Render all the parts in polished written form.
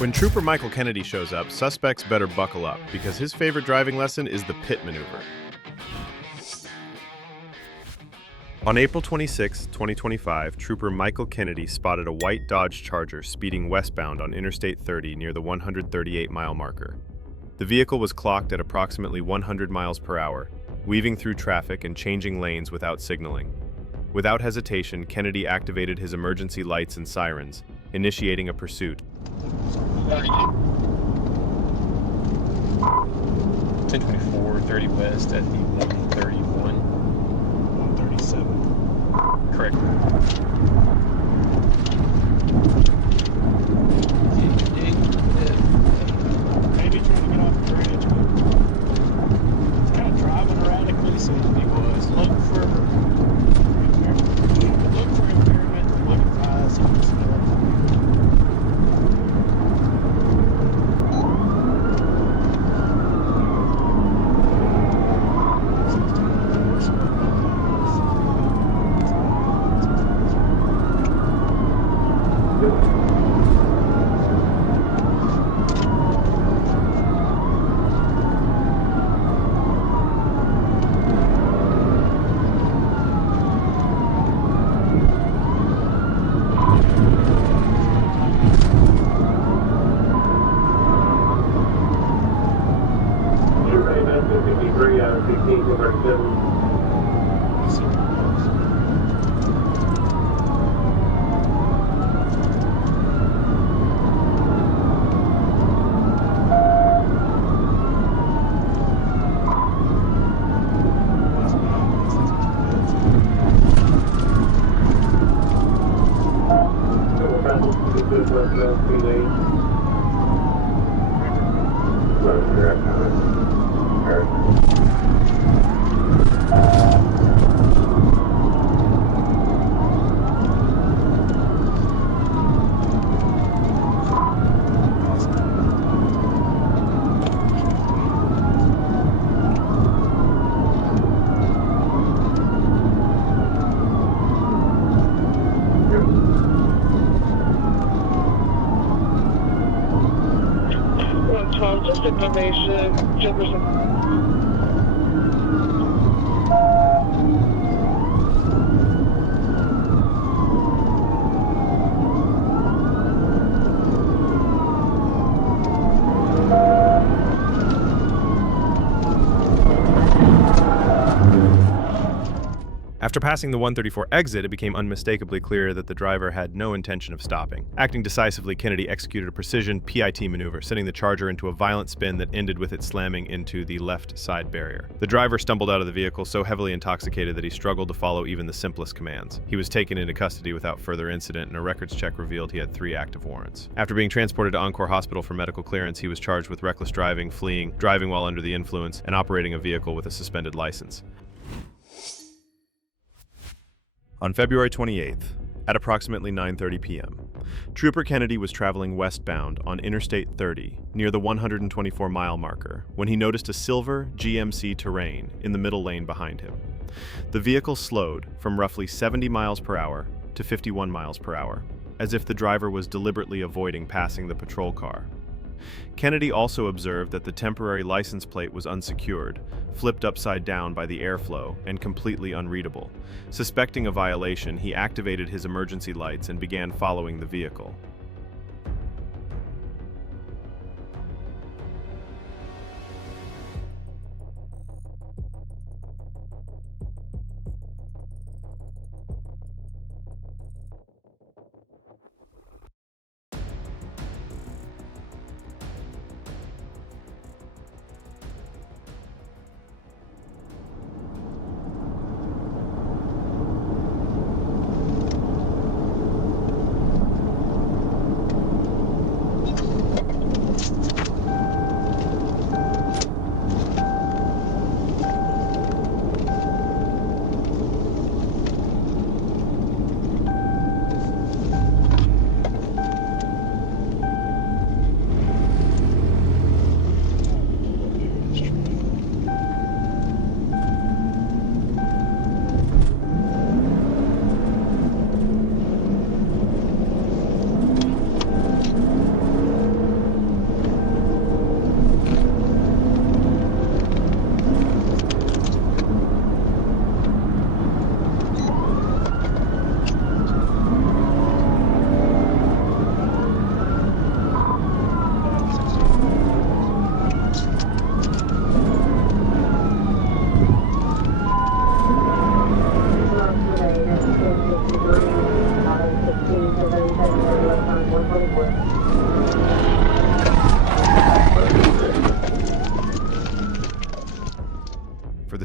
When Trooper Michael Kennedy shows up, suspects better buckle up because his favorite driving lesson is the pit maneuver. On April 26, 2025, Trooper Michael Kennedy spotted a white Dodge Charger speeding westbound on Interstate 30 near the 138-mile marker. The vehicle was clocked at approximately 100 miles per hour, weaving through traffic and changing lanes without signaling. Without hesitation, Kennedy activated his emergency lights and sirens, initiating a pursuit. 1024, 30 west at the 131. 137. Correct. Maybe trying to get off the bridge, but he's kind of driving erratically, so he was. Look for impairment, look at fires, and stuff. Just information, Jefferson. After passing the 134 exit, it became unmistakably clear that the driver had no intention of stopping. Acting decisively, Kennedy executed a precision PIT maneuver, sending the Charger into a violent spin that ended with it slamming into the left side barrier. The driver stumbled out of the vehicle so heavily intoxicated that he struggled to follow even the simplest commands. He was taken into custody without further incident, and a records check revealed he had 3 active warrants. After being transported to Encore Hospital for medical clearance, he was charged with reckless driving, fleeing, driving while under the influence, and operating a vehicle with a suspended license. On February 28th, at approximately 9:30 p.m., Trooper Kennedy was traveling westbound on Interstate 30 near the 124-mile marker when he noticed a silver GMC Terrain in the middle lane behind him. The vehicle slowed from roughly 70 miles per hour to 51 miles per hour, as if the driver was deliberately avoiding passing the patrol car. Kennedy also observed that the temporary license plate was unsecured, flipped upside down by the airflow, and completely unreadable. Suspecting a violation, he activated his emergency lights and began following the vehicle.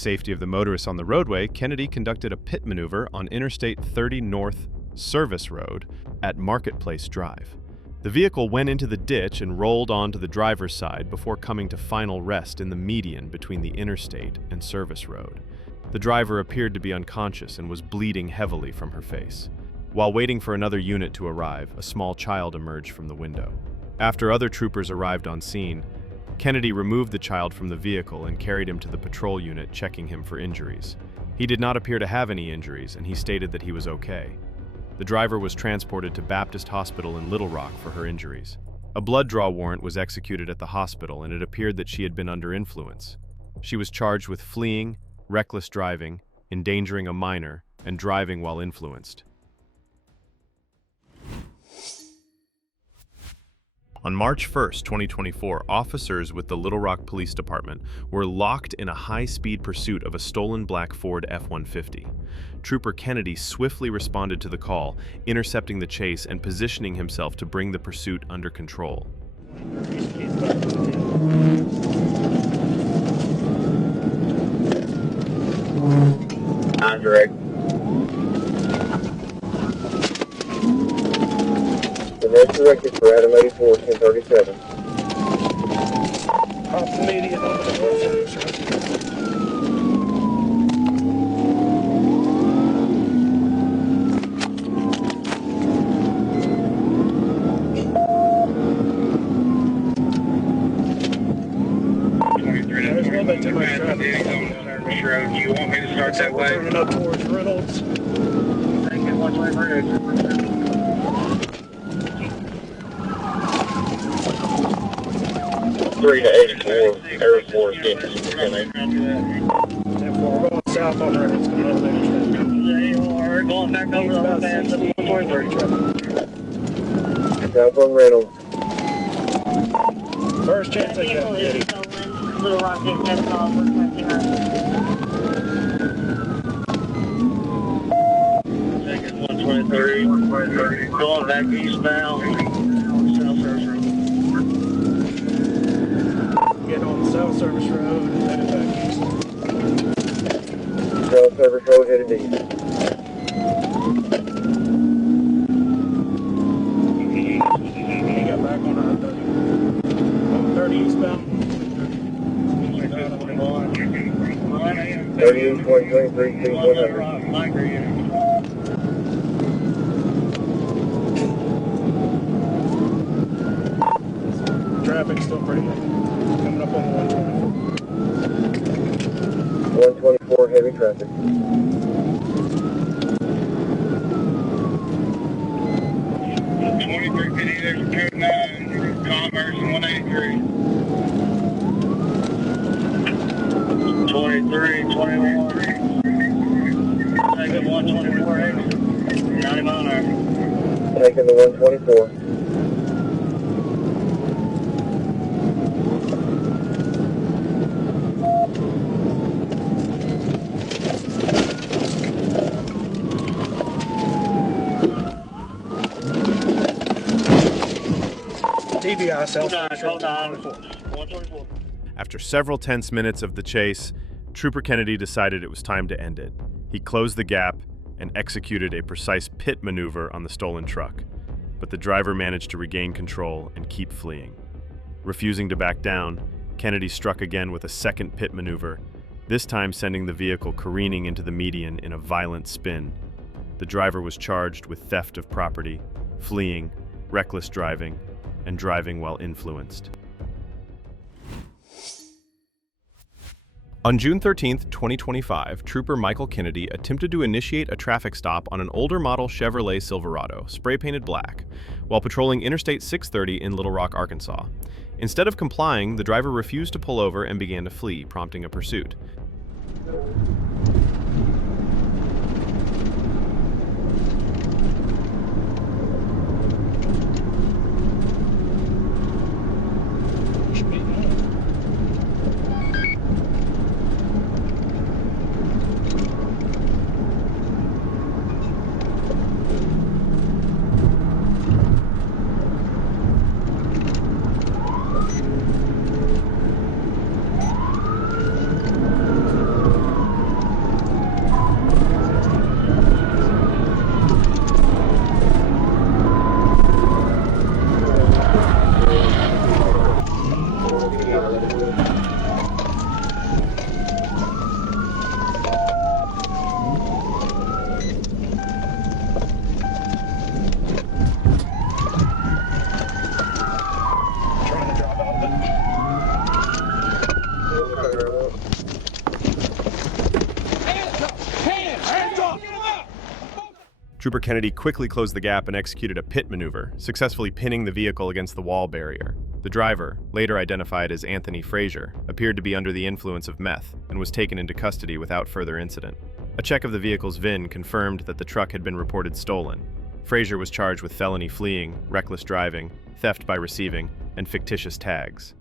safety of the motorists on the roadway, Kennedy conducted a pit maneuver on Interstate 30 North Service Road at Marketplace Drive. The vehicle went into the ditch and rolled onto the driver's side before coming to final rest in the median between the interstate and service road. The driver appeared to be unconscious and was bleeding heavily from her face. While waiting for another unit to arrive, a small child emerged from the window. After other troopers arrived on scene, Kennedy removed the child from the vehicle and carried him to the patrol unit, checking him for injuries. He did not appear to have any injuries, and he stated that he was okay. The driver was transported to Baptist Hospital in Little Rock for her injuries. A blood draw warrant was executed at the hospital, and it appeared that she had been under influence. She was charged with fleeing, reckless driving, endangering a minor, and driving while influenced. On March 1, 2024, officers with the Little Rock Police Department were locked in a high-speed pursuit of a stolen black Ford F-150. Trooper Kennedy swiftly responded to the call, intercepting the chase and positioning himself to bring the pursuit under control. I'm direct. The next directed for Adam 84, 1037. Off the median over the North Service Road. There's a little bit too much traffic on Service Road. Do you want me to start that way? Turning up towards Reynolds. Thank you, 123. 3 to 84, Air Force Dennis. And we're going south on Reynolds. We're going back over the About band. 123 traffic. South on Reynolds. First chance I got, Eddie. Little Rock is 10 calls, we're 29. Second 123. Going back eastbound. South Service Road. Getting on the South Service Road and headed back east. South Service Road headed east. He got back on I-30. On 30 eastbound. 30 East 123, 100. Traffic's still pretty heavy. Coming up on 124. 124 heavy traffic. There's a code 9, Commerce, 183. 23, 21. Taking 124, 90 mile an hour. Taking the 124. TBI South. Hold on. 124. After several tense minutes of the chase, Trooper Kennedy decided it was time to end it. He closed the gap and executed a precise pit maneuver on the stolen truck, but the driver managed to regain control and keep fleeing. Refusing to back down, Kennedy struck again with a second pit maneuver, this time sending the vehicle careening into the median in a violent spin. The driver was charged with theft of property, fleeing, reckless driving, and driving while influenced. On June 13, 2025, Trooper Michael Kennedy attempted to initiate a traffic stop on an older model Chevrolet Silverado, spray-painted black, while patrolling Interstate 630 in Little Rock, Arkansas. Instead of complying, the driver refused to pull over and began to flee, prompting a pursuit. Trooper Kennedy quickly closed the gap and executed a pit maneuver, successfully pinning the vehicle against the wall barrier. The driver, later identified as Anthony Frazier, appeared to be under the influence of meth and was taken into custody without further incident. A check of the vehicle's VIN confirmed that the truck had been reported stolen. Frazier was charged with felony fleeing, reckless driving, theft by receiving, and fictitious tags.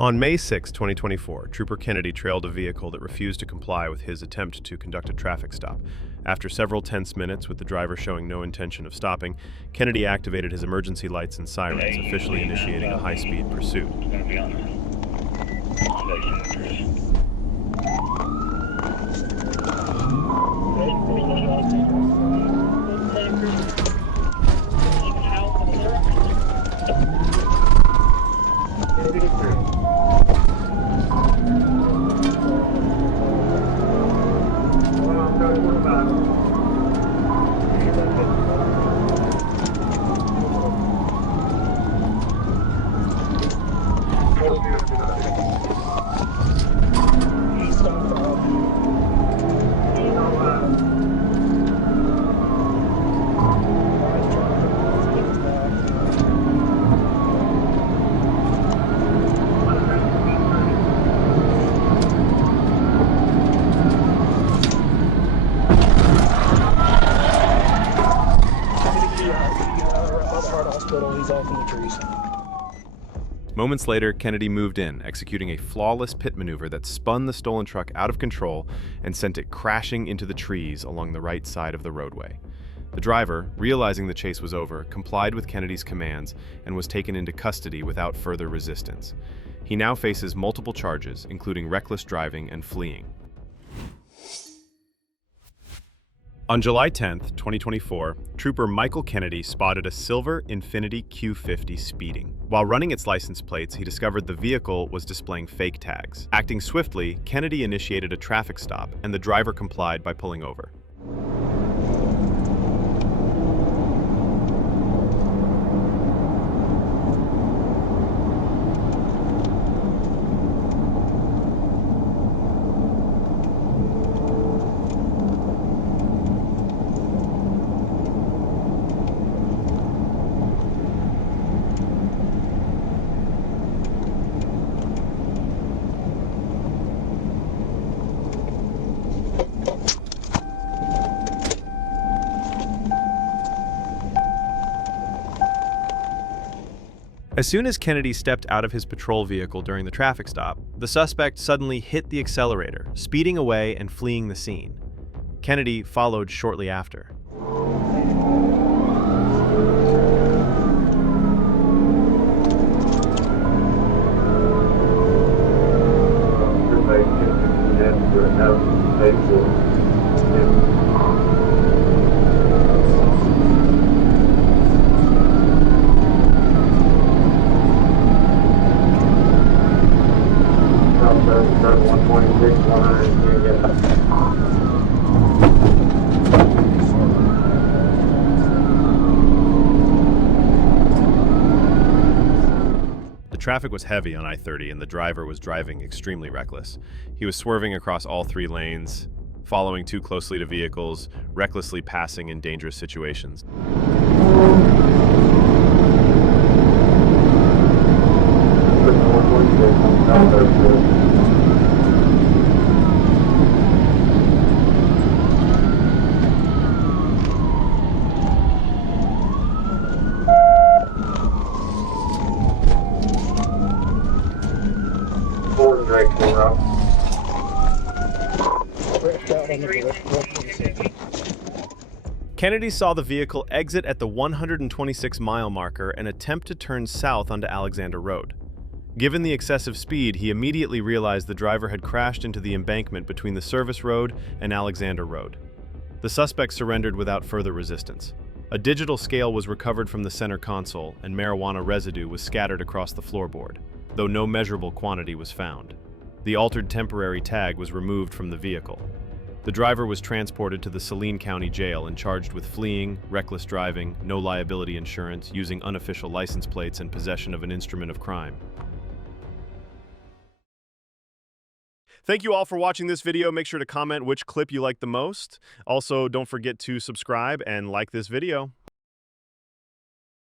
On May 6, 2024, Trooper Kennedy trailed a vehicle that refused to comply with his attempt to conduct a traffic stop. After several tense minutes with the driver showing no intention of stopping, Kennedy activated his emergency lights and sirens, officially initiating a high-speed pursuit. He's off in the trees. Moments later, Kennedy moved in, executing a flawless pit maneuver that spun the stolen truck out of control and sent it crashing into the trees along the right side of the roadway. The driver, realizing the chase was over, complied with Kennedy's commands and was taken into custody without further resistance. He now faces multiple charges, including reckless driving and fleeing. On July 10, 2024, Trooper Michael Kennedy spotted a silver Infiniti Q50 speeding. While running its license plates, he discovered the vehicle was displaying fake tags. Acting swiftly, Kennedy initiated a traffic stop, and the driver complied by pulling over. As soon as Kennedy stepped out of his patrol vehicle during the traffic stop, the suspect suddenly hit the accelerator, speeding away and fleeing the scene. Kennedy followed shortly after. Traffic was heavy on I-30 and the driver was driving extremely reckless. He was swerving across all three lanes, following too closely to vehicles, recklessly passing in dangerous situations. Kennedy saw the vehicle exit at the 126-mile marker and attempt to turn south onto Alexander Road. Given the excessive speed, he immediately realized the driver had crashed into the embankment between the service road and Alexander Road. The suspect surrendered without further resistance. A digital scale was recovered from the center console, and marijuana residue was scattered across the floorboard, though no measurable quantity was found. The altered temporary tag was removed from the vehicle. The driver was transported to the Saline County Jail and charged with fleeing, reckless driving, no liability insurance, using unofficial license plates, and possession of an instrument of crime. Thank you all for watching this video. Make sure to comment which clip you like the most. Also, don't forget to subscribe and like this video.